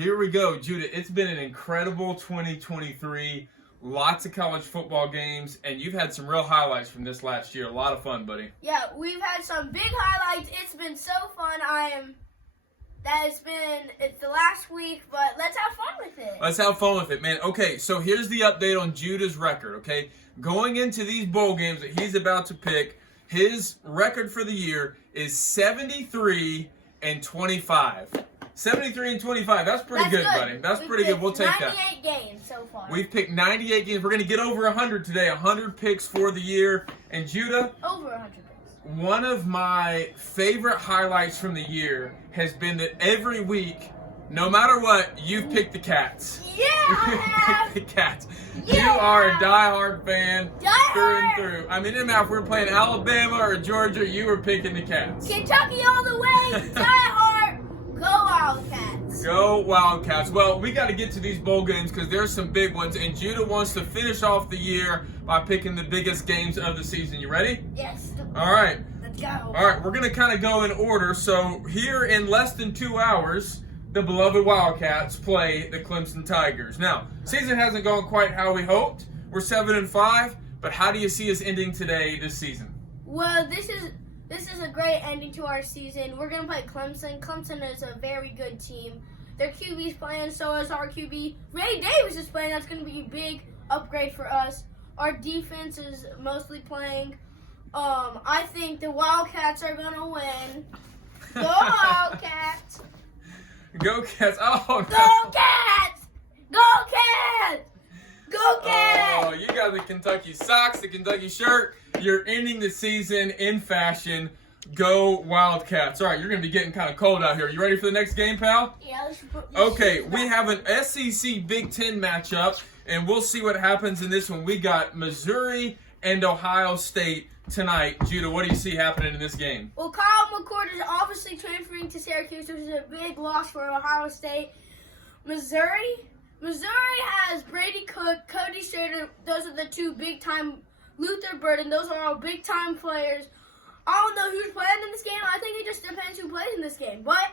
Here we go, Judah. It's been an incredible 2023. Lots of college football games, and you've had some real highlights from this last year. A lot of fun, buddy. Yeah, we've had some big highlights. It's been so fun. It's the last week, but let's have fun with it. Let's have fun with it, man. Okay, so here's the update on Judah's record, okay? Going into these bowl games that he's about to pick, his record for the year is 73-25. 73-25. That's pretty good, buddy. That's pretty good. We'll take that. 98 games so far. We've picked 98 games. We're going to get over 100 today. 100 picks for the year. And Judah, over 100 picks. One of my favorite highlights from the year has been that every week, no matter what, you've picked the Cats. Yeah, I have. The Cats. Yeah. You are a diehard fan through and Diehard. through. I mean, it doesn't matter if we're playing Alabama or Georgia, you were picking the Cats. Kentucky all the way. Diehard. Go Wildcats. Go Wildcats. Well, we got to get to these bowl games because there's some big ones, and Judah wants to finish off the year by picking the biggest games of the season. You ready? Yes. All right. Let's go. All right, we're going to kind of go in order. So here in less than 2 hours, the beloved Wildcats play the Clemson Tigers. Now, season hasn't gone quite how we hoped. We're 7-5, but how do you see us ending today this season? Well, this is a great ending to our season. We're going to play Clemson. Clemson is a very good team. Their QB's playing, so is our QB. Ray Davis is playing. That's going to be a big upgrade for us. Our defense is mostly playing. I think the Wildcats are going to win. Go Wildcats! Go Cats! Oh, no. Go Cats! Go Cats! Go Cats! Oh, you got the Kentucky socks, the Kentucky shirt. You're ending the season in fashion. Go Wildcats. All right, you're going to be getting kind of cold out here. You ready for the next game, pal? Yeah, let's put Okay, we have an SEC Big Ten matchup, and we'll see what happens in this one. We got Missouri and Ohio State tonight. Judah, what do you see happening in this game? Well, Kyle McCord is obviously transferring to Syracuse, which is a big loss for Ohio State. Missouri has Brady Cook, Cody Schrader. Those are the two big-time. Luther Burden. Those are all big-time players. I don't know who's playing in this game. I think it just depends who plays in this game. But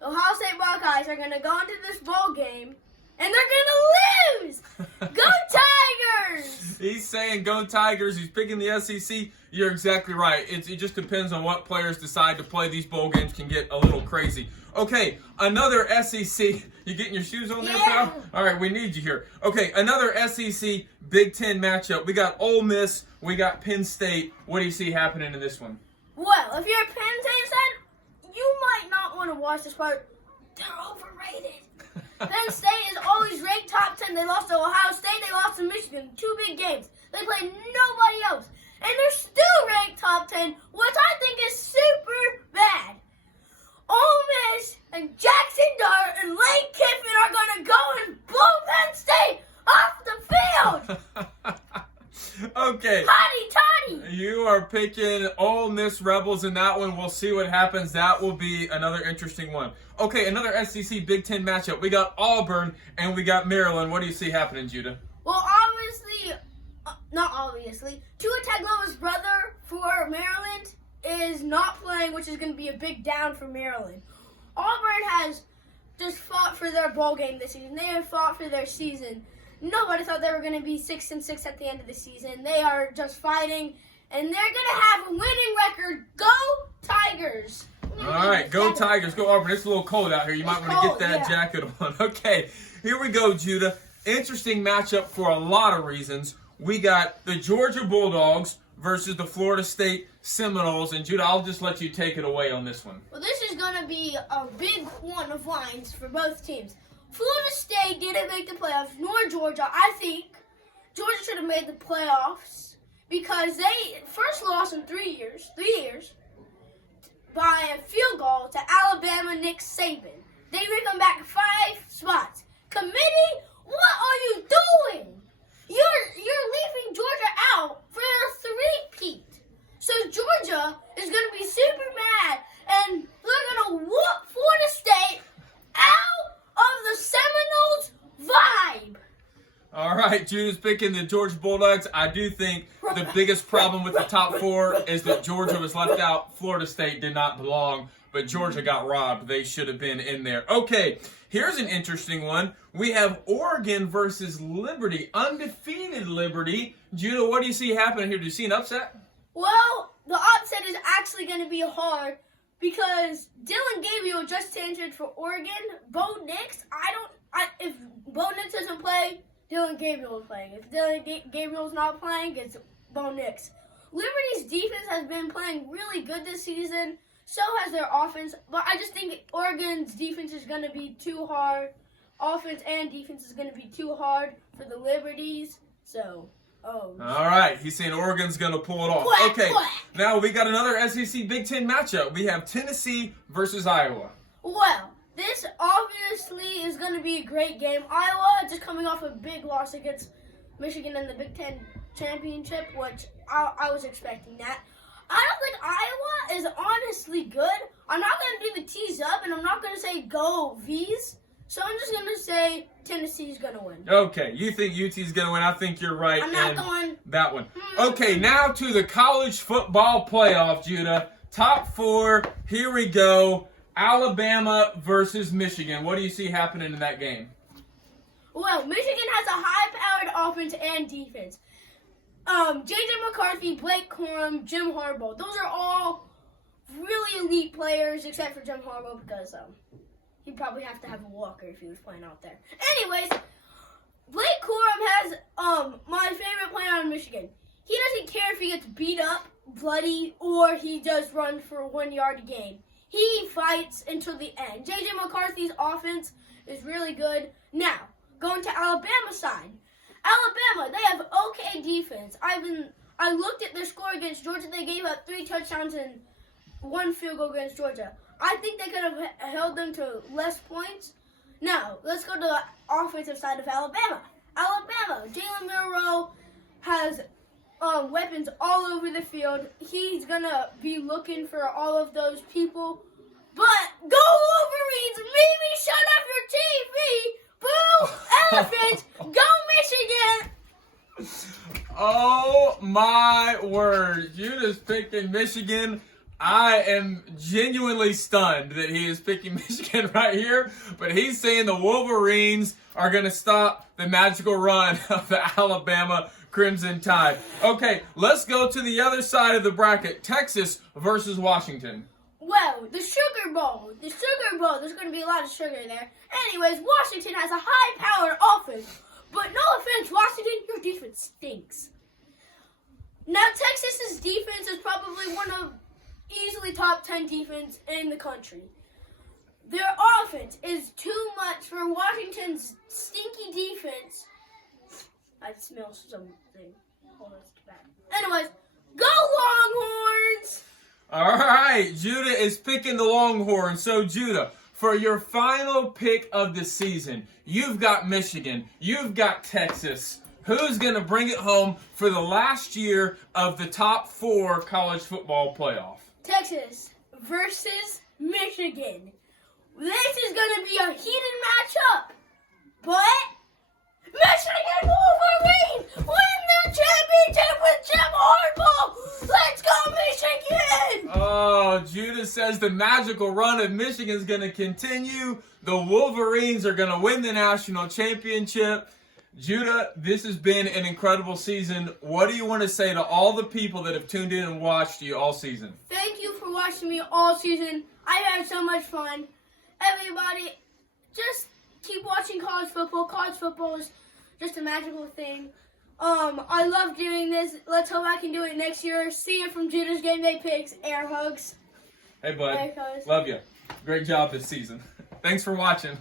the Ohio State Buckeyes are going to go into this bowl game, and they're going to lose. Go Tigers! He's saying go Tigers. He's picking the SEC. You're exactly right. It just depends on what players decide to play. These bowl games can get a little crazy. Okay, another SEC. You getting your shoes on there, pal? All right, we need you here. Okay, another SEC Big Ten matchup. We got Ole Miss. We got Penn State. What do you see happening in this one? Well, if you're a Penn State fan, you might not want to watch this part. They're overrated. Penn State is always ranked top 10. They lost to Ohio State. They lost to Michigan. 2 big games. They played nobody else. And they're still ranked top 10, which I think is super bad. Ole Miss and Jackson Dart and Lane Kiffin are going to go and blow Penn State off the field. Okay. Toddy. You are picking Ole Miss Rebels in that one. We'll see what happens. That will be another interesting one. Okay, another SEC Big Ten matchup. We got Auburn and we got Maryland. What do you see happening, Judah? Well, not obviously, Tua Tagovailoa's brother for Maryland is not playing, which is going to be a big down for Maryland. Auburn has just fought for their bowl game this season. They have fought for their season. Nobody thought they were going to be 6-6 at the end of the season. They are just fighting, and they're going to have a winning record. Go Tigers! All right, go Tigers, go Auburn. It's a little cold out here. You might want to get that jacket on. Okay, here we go, Judah. Interesting matchup for a lot of reasons. We got the Georgia Bulldogs versus the Florida State Seminoles. And, Judah, I'll just let you take it away on this one. Well, this is going to be a big one of lines for both teams. Florida State didn't make the playoffs, nor Georgia. I think Georgia should have made the playoffs because they first lost in 3 years, by a field goal to Alabama Nick Saban. They come back 5 spots. Committee, what are you doing? You're leaving Georgia out for a three-peat. So Georgia is going to be super mad, and they're going to whoop Florida State out of the Seminoles vibe. All right, Judah's picking the Georgia Bulldogs. I do think the biggest problem with the top four is that Georgia was left out. Florida State did not belong, but Georgia got robbed. They should have been in there. Okay, here's an interesting one. We have Oregon versus Liberty, undefeated Liberty. Judah, what do you see happening here? Do you see an upset? Well, the upset is actually going to be hard because Dylan Gabriel just transferred for Oregon. Bo Nix, if Bo Nix doesn't play, Dylan Gabriel is playing. If Dylan Gabriel's not playing, it's Bo Nix. Liberty's defense has been playing really good this season. So has their offense. But I just think Oregon's defense is going to be too hard. Offense and defense is going to be too hard for the Liberties. So, All right. He's saying Oregon's going to pull it off. Quack, Okay. quack. Now we got another SEC Big Ten matchup. We have Tennessee versus Iowa. Well, this obviously is going to be a great game. Iowa just coming off a big loss against Michigan in the Big Ten championship, which I was expecting that. I don't think Iowa is honestly good. I'm not going to do the tease up, and I'm not going to say go V's. So I'm just going to say Tennessee's going to win. Okay, you think UT's going to win. I think you're right. I'm not in going. that one. Okay, now to the college football playoff, Judah. Top four. Here we go. Alabama versus Michigan. What do you see happening in that game? Well, Michigan has a high-powered offense and defense. J.J. McCarthy, Blake Corum, Jim Harbaugh. Those are all really elite players, except for Jim Harbaugh because he'd probably have to have a walker if he was playing out there. Anyways, Blake Corum has my favorite player on Michigan. He doesn't care if he gets beat up, bloody, or he does run for 1 yard a game. He fights until the end. J.J. McCarthy's offense is really good. Now, going to Alabama's side. Alabama, they have okay defense. I looked at their score against Georgia. They gave up 3 touchdowns and 1 field goal against Georgia. I think they could have held them to less points. Now, let's go to the offensive side of Alabama. Alabama, Jalen Milroe has weapons all over the field. He's going to be looking for all of those people. But go Wolverines! Mimi, shut up your TV! Boo! Elephants! Go Michigan! Oh my word. Judah's picking Michigan. I am genuinely stunned that he is picking Michigan right here, but he's saying the Wolverines are going to stop the magical run of the Alabama Crimson Tide. Okay, let's go to the other side of the bracket, Texas versus Washington. Well, the Sugar Bowl, there's going to be a lot of sugar there. Anyways, Washington has a high-powered offense, but no offense, Washington, your defense stinks. Now, Texas's defense is probably one of easily top 10 defense in the country. Their offense is too much for Washington's stinky defense. I smell something. Hold on, it's back. Anyways, go Longhorns! All right, Judah is picking the Longhorns. So, Judah, for your final pick of the season, you've got Michigan, you've got Texas. Who's going to bring it home for the last year of the top 4 college football playoff? Texas versus Michigan. This is going to be a heated matchup. But Michigan Wolverines win the championship with Jim Harbaugh. Let's go Michigan! Oh, Judah says the magical run of Michigan is going to continue. The Wolverines are going to win the national championship. Judah, this has been an incredible season. What do you want to say to all the people that have tuned in and watched you all season? Thank you for watching me all season. I had so much fun. Everybody, just keep watching college football. College football is just a magical thing. I love doing this. Let's hope I can do it next year. See you from Judah's Game Day Picks. Air hugs. Hey, bud. Air hugs. Love you. Great job this season. Thanks for watching.